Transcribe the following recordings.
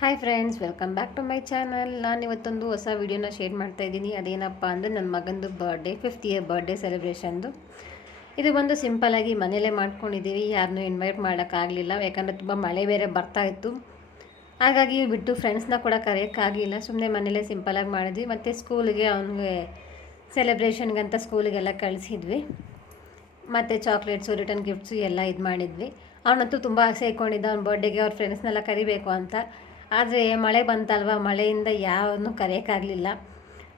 Hi friends, welcome back to my channel. ನಾನು ಇವತ್ತೊಂದು ಹೊಸ ವೀಡಿಯೋನ ಶೇರ್ ಮಾಡ್ತಾ ಇದ್ದೀನಿ. ಅದೇನಪ್ಪ ಅಂದರೆ ನನ್ನ ಮಗಂದು ಬರ್ಡೇ, 5th ಇಯರ್ ಬರ್ಡೇ ಸೆಲೆಬ್ರೇಷನ್ದು. ಇದು ಬಂದು ಸಿಂಪಲ್ಲಾಗಿ ಮನೇಲೇ ಮಾಡ್ಕೊಂಡಿದ್ದೀವಿ. ಯಾರನ್ನೂ ಇನ್ವೈಟ್ ಮಾಡೋಕ್ಕಾಗಲಿಲ್ಲ, ಯಾಕಂದರೆ ತುಂಬ ಮಳೆ ಬೇರೆ ಬರ್ತಾಯಿತ್ತು. ಹಾಗಾಗಿ ಬಿಟ್ಟು ಫ್ರೆಂಡ್ಸ್ನ ಕೂಡ ಕರೆಯೋಕ್ಕಾಗಲಿಲ್ಲ. ಸುಮ್ಮನೆ ಮನೇಲೇ ಸಿಂಪಲ್ಲಾಗಿ ಮಾಡಿದ್ವಿ. ಮತ್ತು ಸ್ಕೂಲಿಗೆ ಅವನಿಗೆ ಸೆಲೆಬ್ರೇಷನ್ಗಂತ ಸ್ಕೂಲಿಗೆಲ್ಲ ಕಳಿಸಿದ್ವಿ. ಮತ್ತು ಚಾಕ್ಲೇಟ್ಸು, ರಿಟರ್ನ್ ಗಿಫ್ಟ್ಸು ಎಲ್ಲ ಇದು ಮಾಡಿದ್ವಿ. ಅವನಂತೂ ತುಂಬ ಆಸೆ ಇಟ್ಕೊಂಡಿದ್ದ ಅವ್ನ ಬರ್ಡೇಗೆ ಅವ್ರ ಫ್ರೆಂಡ್ಸ್ನೆಲ್ಲ ಕರಿಬೇಕು ಅಂತ. ಆದರೆ ಮಳೆ ಬಂತಲ್ವ, ಮಳೆಯಿಂದ ಯಾವನ್ನೂ ಕರೆಯೋಕ್ಕಾಗಲಿಲ್ಲ.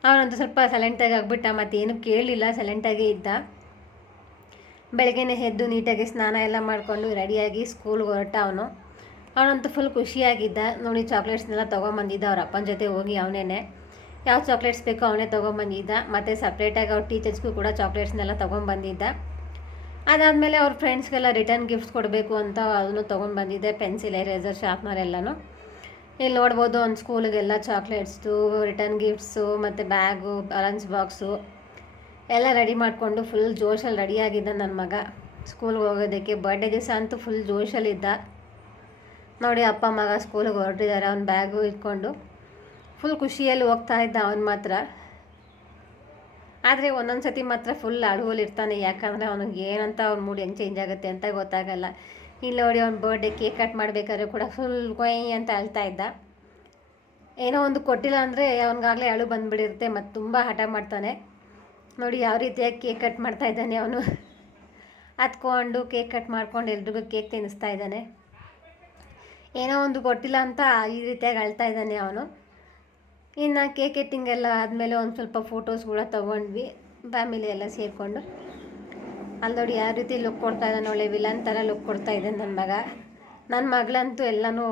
ಅವನಂತೂ ಸ್ವಲ್ಪ ಸೈಲೆಂಟಾಗಿ ಆಗಿಬಿಟ್ಟ, ಮತ್ತೇನು ಕೇಳಲಿಲ್ಲ, ಸೈಲೆಂಟಾಗೇ ಇದ್ದ. ಬೆಳಗ್ಗೆನೇ ಎದ್ದು ನೀಟಾಗಿ ಸ್ನಾನ ಎಲ್ಲ ಮಾಡಿಕೊಂಡು ರೆಡಿಯಾಗಿ ಸ್ಕೂಲ್ಗೆ ಹೊರಟ ಅವನಂತೂ ಫುಲ್ ಖುಷಿಯಾಗಿದ್ದ. ನೋಡಿ, ಚಾಕ್ಲೇಟ್ಸ್ನೆಲ್ಲ ತೊಗೊಂಬಂದಿದ್ದ ಅವ್ರ ಅಪ್ಪನ ಜೊತೆ ಹೋಗಿ. ಅವನೇ ಯಾವ ಚಾಕ್ಲೇಟ್ಸ್ ಬೇಕೋ ಅವನೇ ತೊಗೊಂಬಂದಿದ್ದ. ಮತ್ತು ಸಪ್ರೇಟಾಗಿ ಅವ್ರ ಟೀಚರ್ಸ್ಗೂ ಕೂಡ ಚಾಕ್ಲೇಟ್ಸ್ನೆಲ್ಲ ತೊಗೊಂಬಂದಿದ್ದ. ಅದಾದಮೇಲೆ ಅವ್ರ ಫ್ರೆಂಡ್ಸ್ಗೆಲ್ಲ ರಿಟರ್ನ್ ಗಿಫ್ಟ್ಸ್ ಕೊಡಬೇಕು ಅಂತ ಅದನ್ನು ತೊಗೊಂಡು ಪೆನ್ಸಿಲ್, ಎರೇಸರ್, ಶಾರ್ಪ್ನರ್ ಎಲ್ಲನೂ. ಇಲ್ಲಿ ನೋಡ್ಬೋದು, ಒಂದು ಸ್ಕೂಲಿಗೆಲ್ಲ ಚಾಕ್ಲೇಟ್ಸು, ರಿಟರ್ನ್ ಗಿಫ್ಟ್ಸು ಮತ್ತು ಬ್ಯಾಗು, ಲಂಚ್ ಬಾಕ್ಸು ಎಲ್ಲ ರೆಡಿ ಮಾಡಿಕೊಂಡು ಫುಲ್ ಜೋಶಲ್ಲಿ ರೆಡಿಯಾಗಿದ್ದ ನನ್ನ ಮಗ ಸ್ಕೂಲ್ಗೆ ಹೋಗೋದಕ್ಕೆ. ಬರ್ಡೇ ದಿವಸ ಅಂತೂ ಫುಲ್ ಜೋಶಲ್ಲಿದ್ದ. ನೋಡಿ, ಅಪ್ಪ ಮಗ ಸ್ಕೂಲಿಗೆ ಹೊರಟಿದ್ದಾರೆ, ಅವ್ನ ಬ್ಯಾಗು ಇಟ್ಕೊಂಡು ಫುಲ್ ಖುಷಿಯಲ್ಲಿ ಹೋಗ್ತಾ ಇದ್ದ ಅವನು ಮಾತ್ರ. ಆದರೆ ಒಂದೊಂದು ಸತಿ ಮಾತ್ರ ಫುಲ್ ಅಳುವಲ್ಲಿರ್ತಾನೆ, ಯಾಕಂದರೆ ಅವನಿಗೆ ಏನಂತ ಅವ್ನ ಮೂಡ್ ಹೆಂಗೆ ಚೇಂಜ್ ಆಗುತ್ತೆ ಅಂತ ಗೊತ್ತಾಗಲ್ಲ. ಇಲ್ಲಿ ನೋಡಿ, ಅವ್ನ ಬರ್ಡೇ ಕೇಕ್ ಕಟ್ ಮಾಡಬೇಕಾದ್ರೆ ಕೂಡ ಫುಲ್ ಕೊಯ್ ಅಂತ ಅಳ್ತಾ ಇದ್ದ. ಏನೋ ಒಂದು ಕೊಟ್ಟಿಲ್ಲ ಅಂದರೆ ಅವನಿಗಾಗಲೇ ಅಳು ಬಂದುಬಿಡಿರುತ್ತೆ ಮತ್ತು ತುಂಬ ಹಠ ಮಾಡ್ತಾನೆ. ನೋಡಿ ಯಾವ ರೀತಿಯಾಗಿ ಕೇಕ್ ಕಟ್ ಮಾಡ್ತಾ ಇದ್ದಾನೆ ಅವನು. ಹತ್ಕೊಂಡು ಕೇಕ್ ಕಟ್ ಮಾಡ್ಕೊಂಡು ಎಲ್ರಿಗೂ ಕೇಕ್ ತಿನ್ನಿಸ್ತಾ ಇದ್ದಾನೆ. ಏನೋ ಒಂದು ಕೊಟ್ಟಿಲ್ಲ ಅಂತ ಈ ರೀತಿಯಾಗಿ ಅಳ್ತಾ ಇದ್ದಾನೆ ಅವನು. ಇನ್ನು ಕೇಕ್ ಕಟ್ಟಿಂಗ್ ಎಲ್ಲ ಆದಮೇಲೆ ಒಂದು ಸ್ವಲ್ಪ ಫೋಟೋಸ್ ಕೂಡ ತೊಗೊಂಡ್ವಿ, ಫ್ಯಾಮಿಲಿ ಎಲ್ಲ ಸೇರಿಕೊಂಡು. ಅಲ್ಲಿ ನೋಡಿ ಯಾವ ರೀತಿ ಲುಕ್ ಕೊಡ್ತಾ ಇದ್ದಾನೆ, ಒಳ್ಳೆ ವಿಲನ್ ಥರ ಲುಕ್ ಕೊಡ್ತಾ ಇದ್ದಾನೆ ನನ್ನ ಮಗ. ನನ್ನ ಮಗಳಂತೂ ಎಲ್ಲನೂ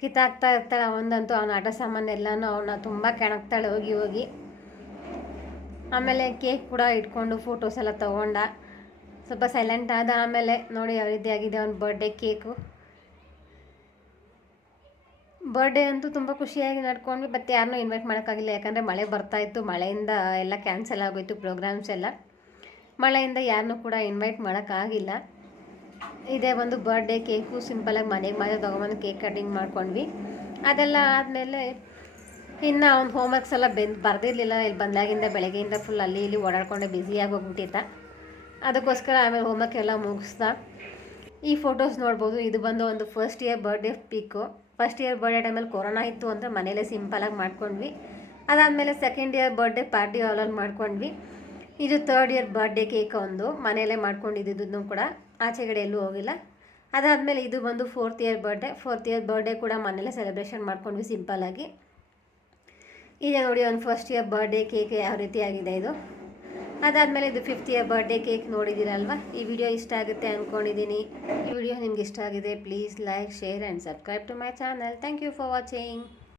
ಕಿತ್ತಾಕ್ತಾ ಇರ್ತಾಳೆ. ಒಂದಂತೂ ಅವನ ಆಟ ಸಾಮಾನು ಎಲ್ಲನೂ ಅವನ್ನ ತುಂಬ ಕೆಣಕ್ತಾಳೆ ಹೋಗಿ ಹೋಗಿ. ಆಮೇಲೆ ಕೇಕ್ ಕೂಡ ಇಟ್ಕೊಂಡು ಫೋಟೋಸ್ ಎಲ್ಲ ತೊಗೊಂಡ, ಸ್ವಲ್ಪ ಸೈಲೆಂಟ್ ಆದ. ಆಮೇಲೆ ನೋಡಿ ಯಾವ ರೀತಿ ಆಗಿದೆ ಅವನ ಬರ್ಡೇ ಕೇಕು. ಬರ್ಡೇ ಅಂತೂ ತುಂಬ ಖುಷಿಯಾಗಿ ನಡ್ಕೊಂಡ್ವಿ. ಮತ್ತು ಯಾರನ್ನೂ ಇನ್ವೈಟ್ ಮಾಡೋಕ್ಕಾಗಿಲ್ಲ, ಯಾಕಂದರೆ ಮಳೆ ಬರ್ತಾಯಿತ್ತು. ಮಳೆಯಿಂದ ಎಲ್ಲ ಕ್ಯಾನ್ಸಲ್ ಆಗೋಯಿತು ಪ್ರೋಗ್ರಾಮ್ಸ್ ಎಲ್ಲ. ಮಳೆಯಿಂದ ಯಾರನ್ನೂ ಕೂಡ ಇನ್ವೈಟ್ ಮಾಡೋಕ್ಕಾಗಿಲ್ಲ. ಇದೇ ಒಂದು ಬರ್ಡೇ ಕೇಕು ಸಿಂಪಲಾಗಿ ಮನೆಗೆ ಮಾತ್ರ ತೊಗೊಂಬಂದು ಕೇಕ್ ಕಟಿಂಗ್ ಮಾಡ್ಕೊಂಡ್ವಿ. ಅದೆಲ್ಲ ಆದಮೇಲೆ ಇನ್ನು ಅವ್ನು ಹೋಮ್ವರ್ಕ್ಸ್ ಎಲ್ಲ ಬರೆದಿರಲಿಲ್ಲ. ಇಲ್ಲಿ ಬಂದಾಗಿಂದ ಬೆಳಗ್ಗೆಯಿಂದ ಫುಲ್ ಅಲ್ಲಿ ಇಲ್ಲಿ ಓಡಾಡ್ಕೊಂಡೆ ಬ್ಯುಸಿಯಾಗಿ ಹೋಗ್ಬಿಟ್ಟಿದ್ದ. ಅದಕ್ಕೋಸ್ಕರ ಆಮೇಲೆ ಹೋಮ್ವರ್ಕ್ ಎಲ್ಲ ಮುಗಿಸ್ದ. ಈ ಫೋಟೋಸ್ ನೋಡ್ಬೋದು, ಇದು ಬಂದು ಒಂದು 1st year birthday ಪಿಕ್ಕು. 1st year birthday ಟೈಮಲ್ಲಿ ಕೊರೋನಾ ಇತ್ತು ಅಂತ ಮನೇಲೇ ಸಿಂಪಲಾಗಿ ಮಾಡ್ಕೊಂಡ್ವಿ. ಅದಾದಮೇಲೆ 2nd ಇಯರ್ ಬರ್ಡೇ ಪಾರ್ಟಿ ಹಾಲಲ್ಲಿ ಮಾಡ್ಕೊಂಡ್ವಿ. ಇದು 3rd ಇಯರ್ ಬರ್ಡೇ ಕೇಕ್ ಒಂದು ಮನೆಯಲ್ಲೇ ಮಾಡ್ಕೊಂಡಿದ್ದು ಕೂಡ, ಆಚೆಗಡೆ ಎಲ್ಲೂ ಹೋಗಿಲ್ಲ. ಅದಾದಮೇಲೆ ಇದು ಬಂದು 4th year birthday. 4th year birthday ಕೂಡ ಮನೆಯಲ್ಲೇ ಸೆಲೆಬ್ರೇಷನ್ ಮಾಡ್ಕೊಂಡ್ವಿ ಸಿಂಪಲ್ಲಾಗಿ. ಈಗ ನೋಡಿ ಒಂದು 1st ಇಯರ್ ಬರ್ಡೇ ಕೇಕ್ ಯಾವ ರೀತಿ ಆಗಿದೆ ಇದು. ಅದಾದಮೇಲೆ ಇದು 5th ಇಯರ್ ಬರ್ಡೇ ಕೇಕ್ ನೋಡಿದ್ದೀರಲ್ವ. ಈ ವಿಡಿಯೋ ಇಷ್ಟ ಆಗುತ್ತೆ ಅಂದ್ಕೊಂಡಿದ್ದೀನಿ. ಈ ವಿಡಿಯೋ ನಿಮ್ಗೆ ಇಷ್ಟ ಆಗಿದೆ, please like, share and subscribe to my channel. Thank you for watching.